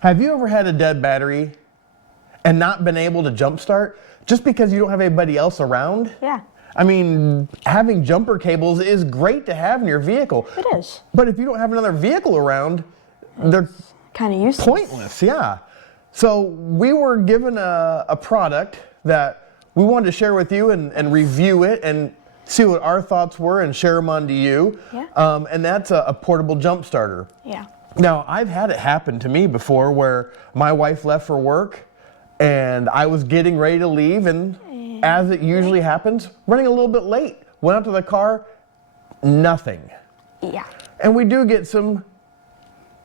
Have you ever had a dead battery and not been able to jump start just because you don't have anybody else around? Yeah. I mean, having jumper cables is great to have in your vehicle. It is. But if you don't have another vehicle around, they're kind of useless. Pointless, yeah. So we were given a product that we wanted to share with you and review it and see what our thoughts were and share them on to you. Yeah. And that's a portable jump starter. Yeah. Now, I've had it happen to me before where my wife left for work and I was getting ready to leave, and as it usually happens, running a little bit late. Went out to the car, nothing. Yeah. And we do get some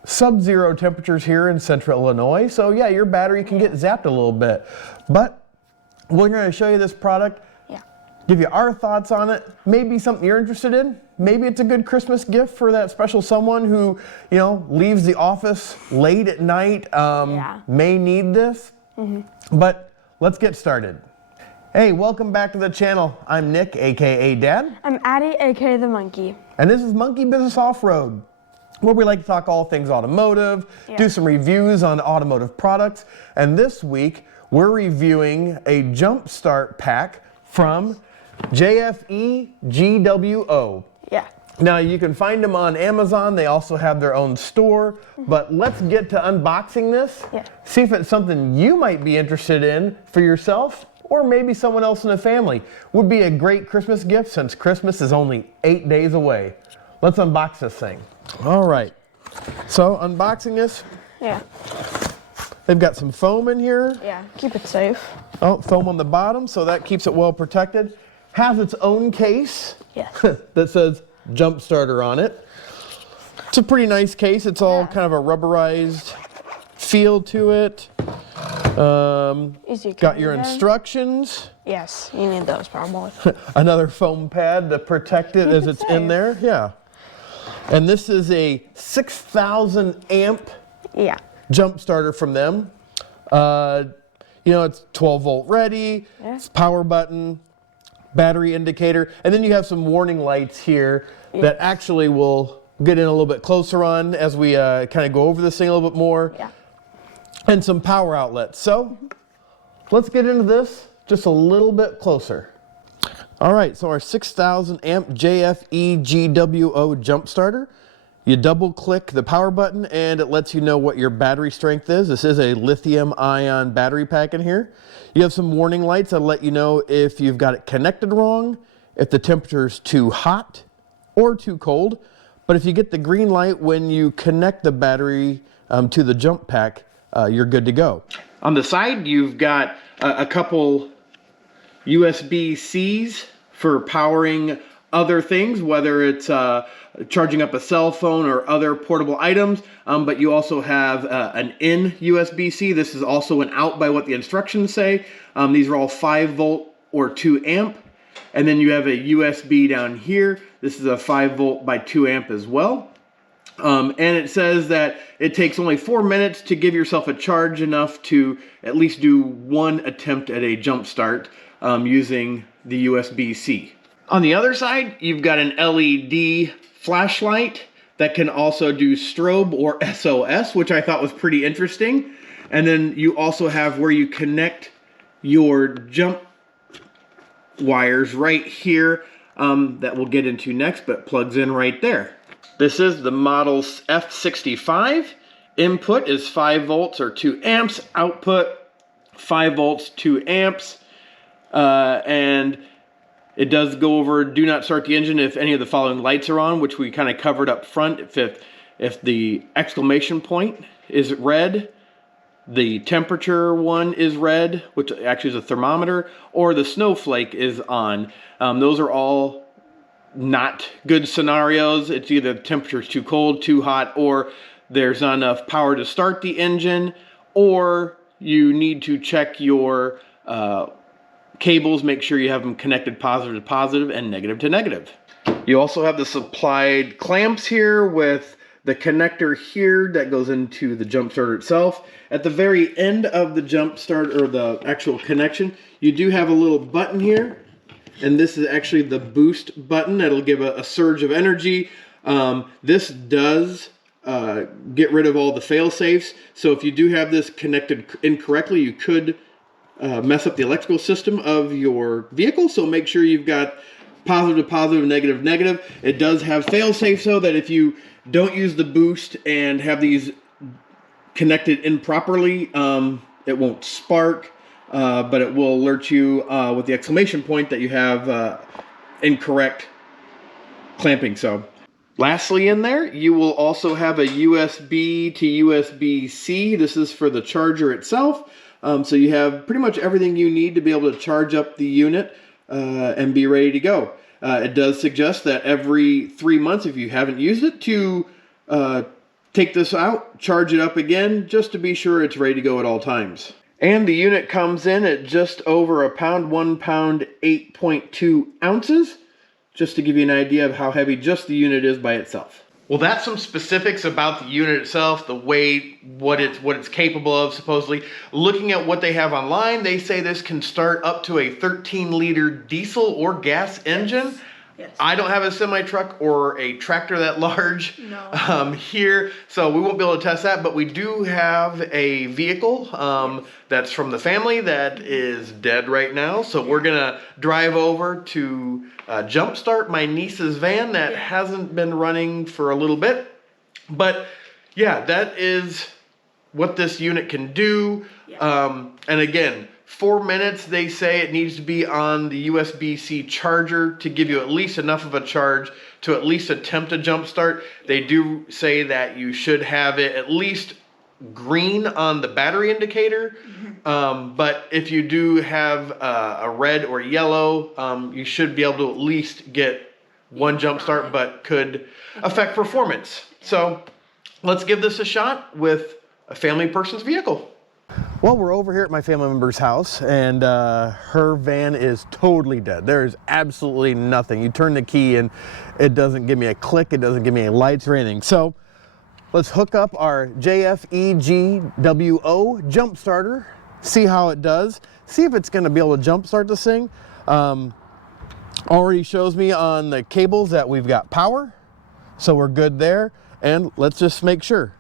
sub-zero temperatures here in central Illinois, so yeah, your battery can get zapped a little bit. But we're going to show you this product, give you our thoughts on it, maybe something you're interested in. Maybe it's a good Christmas gift for that special someone who, you know, leaves the office late at night, may need this. But let's get started. Hey, welcome back to the channel. I'm Nick, aka Dad. I'm Addie, aka the Monkey. And this is Monkey Business Off-Road, where we like to talk all things automotive, do some reviews on automotive products. And this week, we're reviewing a jump start pack from JFEGWO. Yeah. Now, you can find them on Amazon. They also have their own store. But let's get to unboxing this. Yeah. See if it's something you might be interested in for yourself, or maybe someone else in the family. Would be a great Christmas gift since Christmas is only 8 days away. Let's unbox this thing. All right. So, unboxing this. Yeah. They've got some foam in here. Yeah, keep it safe. Oh, foam on the bottom, so that keeps it well protected. Has its own case. Yes. That says jump starter on it. It's a pretty nice case. It's all kind of a rubberized feel to it. Easy. Got your instructions. Yes, you need those probably. Another foam pad to protect it as it's in there. Yeah. And this is a 6,000 amp jump starter from them. You know, it's 12 volt ready, it's power button, battery indicator, and then you have some warning lights here that actually we'll get in a little bit closer on as we kind of go over this thing a little bit more. Yeah. And some power outlets. So let's get into this just a little bit closer. All right, so our 6,000 amp JFEGWO jump starter. You double click the power button and it lets you know what your battery strength is. This is a lithium ion battery pack in here. You have some warning lights that'll let you know if you've got it connected wrong, if the temperature is too hot or too cold. But if you get the green light when you connect the battery to the jump pack, you're good to go. On the side, you've got a couple USB-Cs for powering other things, whether it's charging up a cell phone or other portable items, but you also have an in USB-C. This is also an out by what the instructions say. These are all 5 volt or 2 amp. And then you have a USB down here. This is a 5 volt by 2 amp as well. And it says that it takes only 4 minutes to give yourself a charge enough to at least do one attempt at a jump start using the USB-C. On the other side, you've got an LED flashlight that can also do strobe or SOS, which I thought was pretty interesting. And then you also have where you connect your jump wires right here that we'll get into next, but plugs in right there. This is the model F65. Input is 5 volts or 2 amps. Output 5 volts, 2 amps. And it does go over do not start the engine if any of the following lights are on, which we kind of covered up front. If the exclamation point is red, the temperature one is red, which actually is a thermometer, or the snowflake is on. Those are all not good scenarios. It's either the temperature is too cold, too hot, or there's not enough power to start the engine, or you need to check your cables, make sure you have them connected positive to positive and negative to negative. You also have the supplied clamps here with the connector here that goes into the jump starter itself. At the very end of the jump start or the actual connection, you do have a little button here, and this is actually the boost button that'll give a surge of energy. This does get rid of all the fail safes. So if you do have this connected incorrectly, you could mess up the electrical system of your vehicle. So make sure you've got positive to positive, negative to negative. It does have fail safes, so that if you don't use the boost and have these connected improperly, it won't spark, but it will alert you with the exclamation point that you have incorrect clamping. So lastly, in there, you will also have a USB to USB-C. This is for the charger itself. So you have pretty much everything you need to be able to charge up the unit and be ready to go. It does suggest that every 3 months, if you haven't used it, to take this out, charge it up again, just to be sure it's ready to go at all times. And the unit comes in at just over a pound, 1 pound, 8.2 ounces, just to give you an idea of how heavy just the unit is by itself. Well, that's some specifics about the unit itself, the weight, what it's capable of, supposedly. Looking at what they have online, they say this can start up to a 13-liter diesel or gas engine. Yes. I don't have a semi-truck or a tractor that large here, so we won't be able to test that, but we do have a vehicle that's from the family that is dead right now, so we're gonna drive over to jumpstart my niece's van that hasn't been running for a little bit. But yeah, that is what this unit can do. And again, 4 minutes, they say it needs to be on the USB-C charger to give you at least enough of a charge to at least attempt a jump start. They do say that you should have it at least green on the battery indicator. But if you do have a red or yellow, you should be able to at least get one jump start, but could affect performance. So let's give this a shot with a family person's vehicle. Well, we're over here at my family member's house, and her van is totally dead. There is absolutely nothing. You turn the key and it doesn't give me a click, it doesn't give me any lights or anything. So let's hook up our JFEGWO jump starter, see how it does, see if it's going to be able to jump start this thing. Already shows me on the cables that we've got power, so we're good there. And let's just make sure.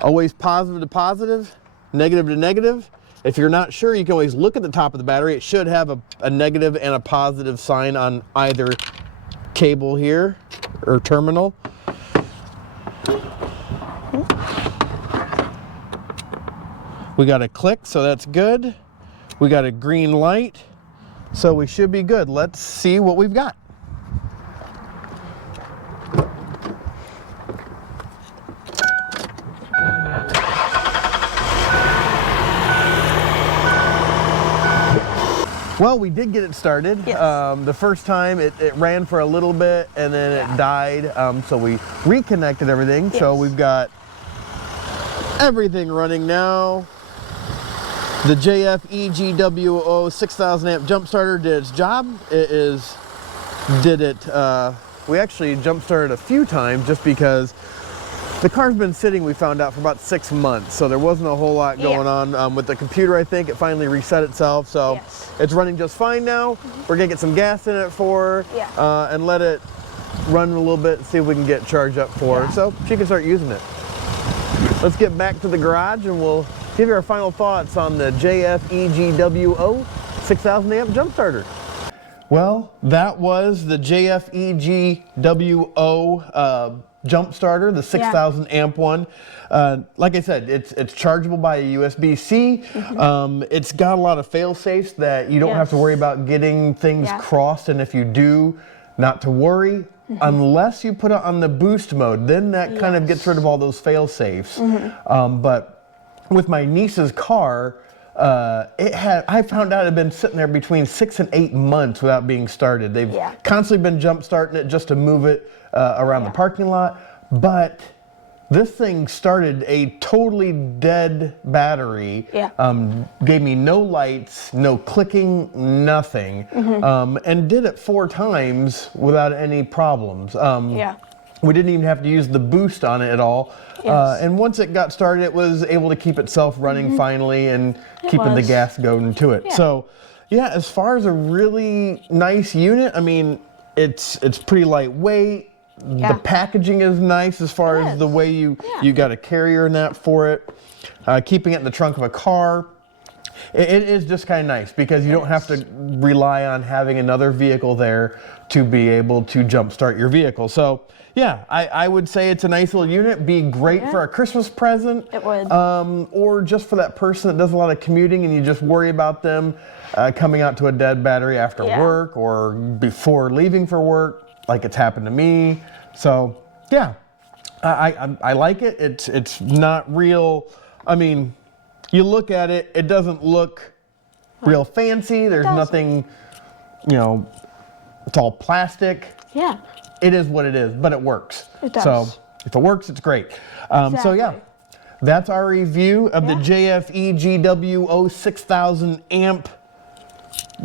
Always positive to positive, negative to negative. If you're not sure, you can always look at the top of the battery. It should have a negative and a positive sign on either cable here or terminal. We got a click, so that's good. We got a green light, so we should be good. Let's see what we've got. Well, we did get it started. Yes. The first time it ran for a little bit and then it died. So we reconnected everything. Yes. So we've got everything running now. The JFEGWO 6,000 amp jump starter did its job. We actually jump started a few times just because the car's been sitting, we found out, for about 6 months, so there wasn't a whole lot going on with the computer. I think it finally reset itself, so it's running just fine now. We're gonna get some gas in it for her and let it run a little bit, see if we can get charged up for her, so she can start using it. Let's get back to the garage and we'll give you our final thoughts on the JFEGWO 6,000 amp jump starter. Well, that was the JFEGWO jump starter, the 6,000 amp one. Like I said, it's chargeable by a USB-C. It's got a lot of fail safes that you don't have to worry about getting things crossed, and if you do, not to worry, unless you put it on the boost mode, then that kind of gets rid of all those fail safes. But with my niece's car, I found out it had been sitting there between 6 and 8 months without being started. They've constantly been jump starting it just to move it around the parking lot, but this thing started a totally dead battery, gave me no lights, no clicking, nothing, and did it 4 times without any problems. We didn't even have to use the boost on it at all. And once it got started, it was able to keep itself running finally and keeping the gas going to it. So yeah, as far as a really nice unit, I mean, it's pretty lightweight, The packaging is nice as far as the way you got a carrier in that for it. Keeping it in the trunk of a car. It is just kind of nice because you don't have to rely on having another vehicle there to be able to jumpstart your vehicle. So yeah, I would say it's a nice little unit. Be great for a Christmas present. It would. Or just for that person that does a lot of commuting and you just worry about them coming out to a dead battery after work or before leaving for work, like it's happened to me. So yeah, I like it. It's not real. I mean, you look at it, it doesn't look real fancy. There's nothing, you know, it's all plastic. Yeah. It is what it is, but it works. It does. So if it works, it's great. So yeah, that's our review of the JFEGWO 6000 amp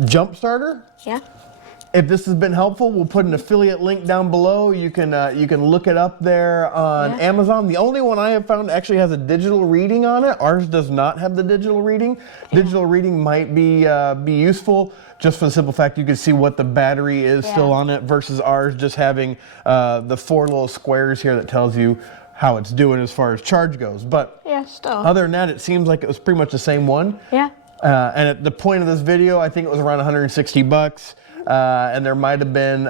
jump starter. Yeah. If this has been helpful, we'll put an affiliate link down below. You can look it up there on Amazon. The only one I have found actually has a digital reading on it. Ours does not have the digital reading. Digital reading might be useful just for the simple fact you can see what the battery is still on it versus ours just having the 4 little squares here that tells you how it's doing as far as charge goes. But still. other than that, it seems like it was pretty much the same one. Yeah. And at the point of this video, I think it was around 160 bucks. And there might have been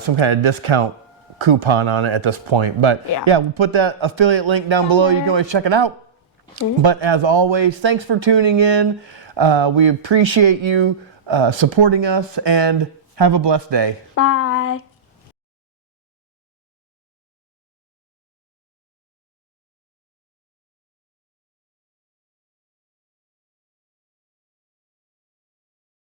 some kind of discount coupon on it at this point. But yeah, we'll put that affiliate link down below. You can always check it out. But as always, thanks for tuning in. We appreciate you supporting us and have a blessed day. Bye.